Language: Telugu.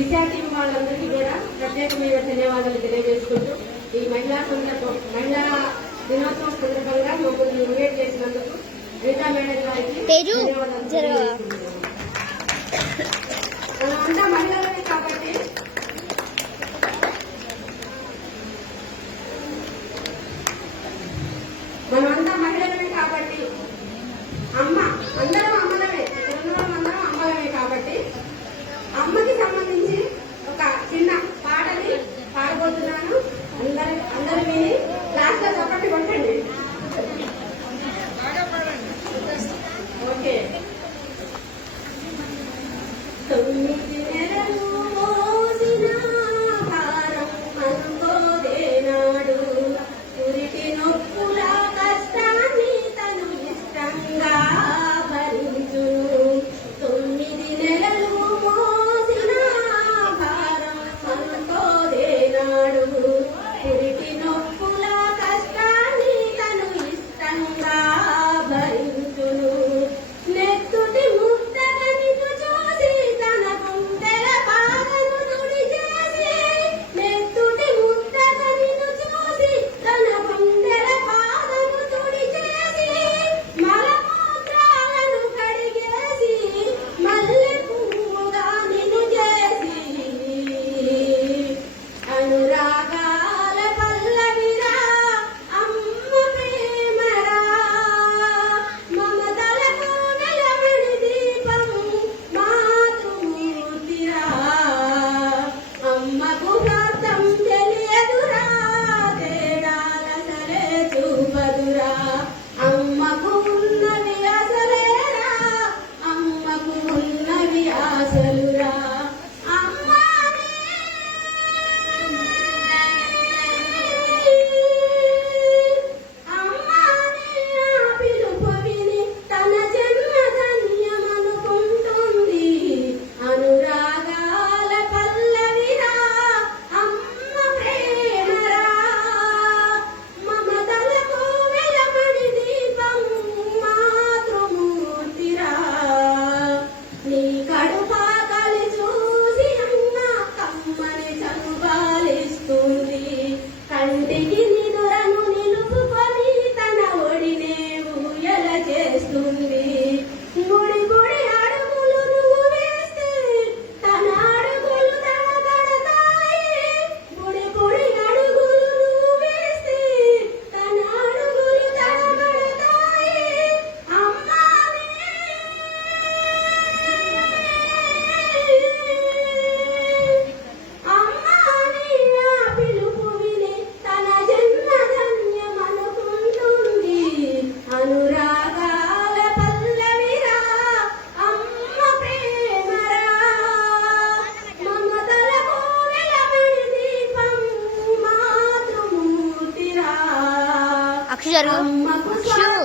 విద్యార్థి వాళ్ళందరికీ కూడా ప్రత్యేకమైన ధన్యవాదాలు తెలియజేసుకుంటూ ఈ మహిళా సందర్భం మహిళా దినోత్సవం సందర్భంగా మమ్మల్ని ఇన్వైట్ చేసినందుకు గీతా మేడం గారికి మనమంతా మహిళలనే కాబట్టి మనమంతా మహిళలనే కాబట్టి అమ్మ అందరం అమ్మలమే. üzere. Şu